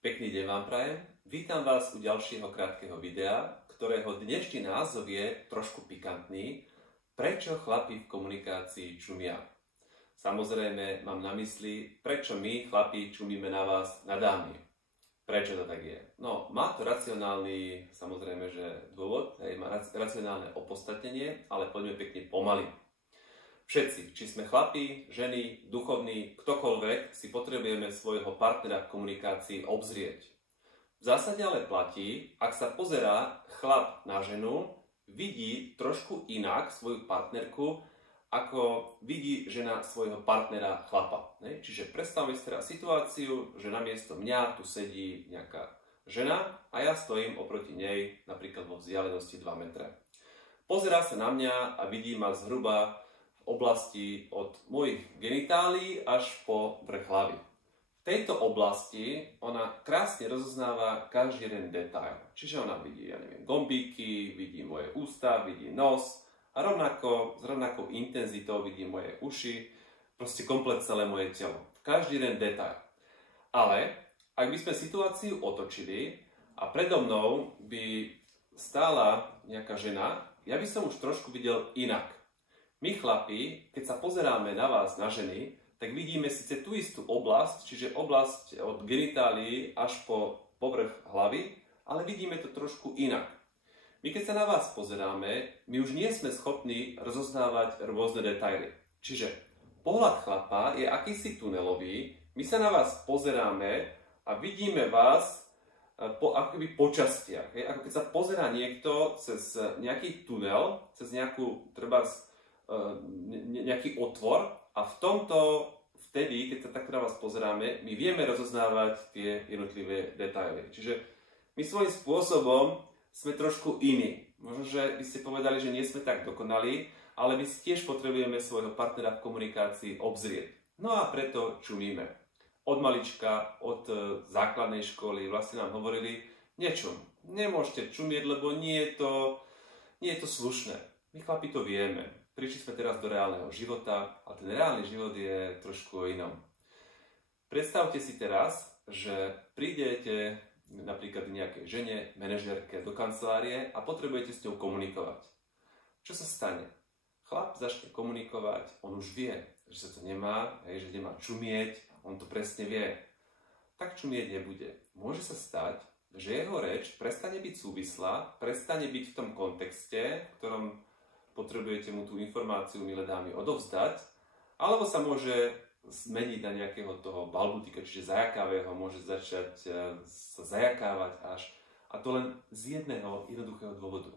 Pekný deň vám prajem. Vítam vás u ďalšieho krátkeho videa, ktorého dnešný názov je trošku pikantný. Prečo chlapi v komunikácii čumia? Samozrejme mám na mysli, prečo my chlapi čumíme na vás, na dámy. Prečo to tak je? No, má to racionálny, samozrejme, že dôvod, má racionálne opodstatnenie, ale poďme pekne pomaly. Všetci, či sme chlapi, ženy, duchovní, ktokoľvek, si potrebujeme svojho partnera v komunikácii obzrieť. V zásade ale platí, ak sa pozerá chlap na ženu, vidí trošku inak svoju partnerku, ako vidí žena svojho partnera chlapa. Čiže predstavme si teda situáciu, že namiesto mňa tu sedí nejaká žena a ja stojím oproti nej, napríklad vo vzdialenosti 2 metre. Pozerá sa na mňa a vidí ma zhruba v oblasti od mojich genitálií až po vrch hlavy. V tejto oblasti ona krásne rozoznáva každý jeden detail. Čiže ona vidí, gombíky, vidí moje ústa, vidí nos a s rovnakou intenzitou vidí moje uši, proste komplet celé moje telo. Každý jeden detail. Ale ak by sme situáciu otočili a predo mnou by stála nejaká žena, ja by som už trošku videl inak. My chlapi, keď sa pozeráme na vás, na ženy, tak vidíme síce tú istú oblasť, čiže oblasť od genitálií až po povrch hlavy, ale vidíme to trošku inak. My keď sa na vás pozeráme, my už nie sme schopní rozoznávať rôzne detaily. Čiže pohľad chlapa je akýsi tunelový, my sa na vás pozeráme a vidíme vás akoby po častiach. Ako keď sa pozerá niekto cez nejaký tunel, cez nejakú nejaký otvor a vtedy, keď sa tak na vás pozeráme, my vieme rozoznávať tie jednotlivé detaily. Čiže my svojím spôsobom sme trošku iní. Možno, že by ste povedali, že nie sme tak dokonalí, ale my si tiež potrebujeme svojho partnera v komunikácii obzrieť. No a preto čumíme. Od malička, od základnej školy vlastne nám hovorili niečo. Nemôžete čumieť, lebo nie je to slušné. My chlapi to vieme. Prišli sme teraz do reálneho života a ten reálny život je trošku o inom. Predstavte si teraz, že prídete napríklad nejakej žene, manažérke do kancelárie a potrebujete s ňou komunikovať. Čo sa stane? Chlap začne komunikovať, on už vie, že sa to nemá, že nemá čumieť, on to presne vie. Tak čumieť nebude. Môže sa stať, že jeho reč prestane byť súvislá, prestane byť v tom kontexte, v ktorom potrebujete mu tú informáciu, milé dámy, odovzdať, alebo sa môže zmeniť na nejakého toho balbutika, čiže zajakavého, môže začať sa zajakávať až, a to len z jedného jednoduchého dôvodu.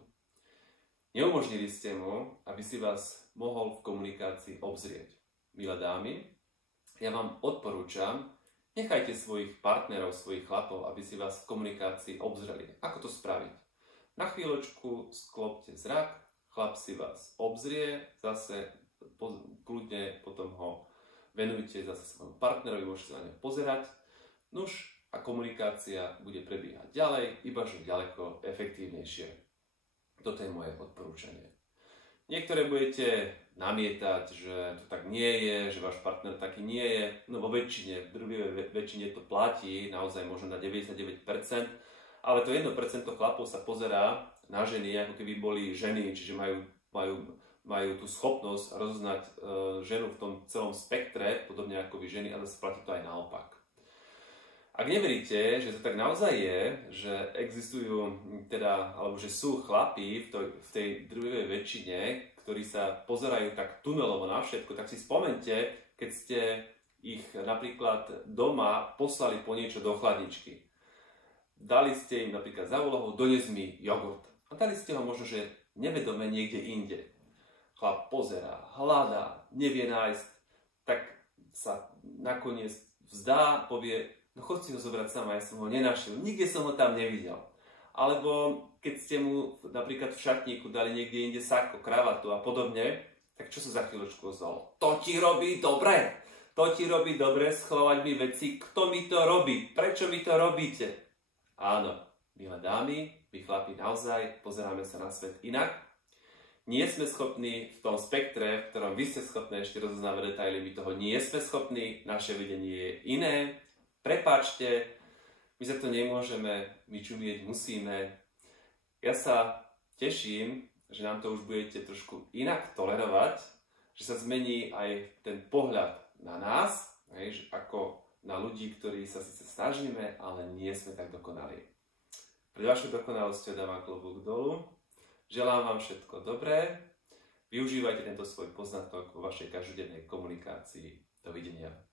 Neumožnili ste mu, aby si vás mohol v komunikácii obzrieť. Milé dámy, ja vám odporúčam, nechajte svojich partnerov, svojich chlapov, aby si vás v komunikácii obzreli. Ako to spraviť? Na chvíľočku sklopte zrak, chlap si vás obzrie, zase kľudne potom ho venujte zase svojmu partnerovi, môžete sa na neho pozerať. Nuž a komunikácia bude prebiehať ďalej, ibaže ďaleko efektívnejšie. Toto je moje odporúčanie. Niektoré budete namietať, že to tak nie je, že váš partner taký nie je. No vo väčšine, v druhej väčšine to platí, naozaj možno na 99%, ale to 1% chlapov sa pozerá na ženy, ako keby boli ženy, čiže majú tú schopnosť rozoznať ženu v tom celom spektre, podobne ako vy ženy, ale platí to aj naopak. Ak neveríte, že to tak naozaj je, že existujú alebo že sú chlapi v tej druhej väčšine, ktorí sa pozerajú tak tunelovo na všetko, tak si spomente, keď ste ich napríklad doma poslali po niečo do chladničky. Dali ste im napríklad za úlohu, dones mi jogurt. A dali ste ho možno, že nevedome niekde inde. Chlap pozerá, hľadá, nevie nájsť, tak sa nakoniec vzdá, povie, no chod si ho zobrať sama, ja som ho nenašiel, nikde som ho tam nevidel. Alebo keď ste mu napríklad v šatníku dali niekde inde sako, kravatu a podobne, tak čo sa za chvíľočku ozvalo? To ti robí dobre! To ti robí dobre schovať mi veci, kto mi to robí? Prečo mi to robíte? Áno, milé dámy, my chlapi naozaj pozeráme sa na svet inak. Nie sme schopní v tom spektre, v ktorom vy ste schopní ešte rozoznávať detaily, my toho nie sme schopní, naše videnie je iné. Prepáčte, My za to nemôžeme, my čumieť musíme. Ja sa teším, že nám to už budete trošku inak tolerovať, že sa zmení aj ten pohľad na nás, že ako na ľudí, ktorí sa síce snažíme, ale nie sme tak dokonali. Pred vašou dokonalosťou dávam klobúk dolu. Želám vám všetko dobré. Využívajte tento svoj poznatok vo vašej každodennej komunikácii. Dovidenia.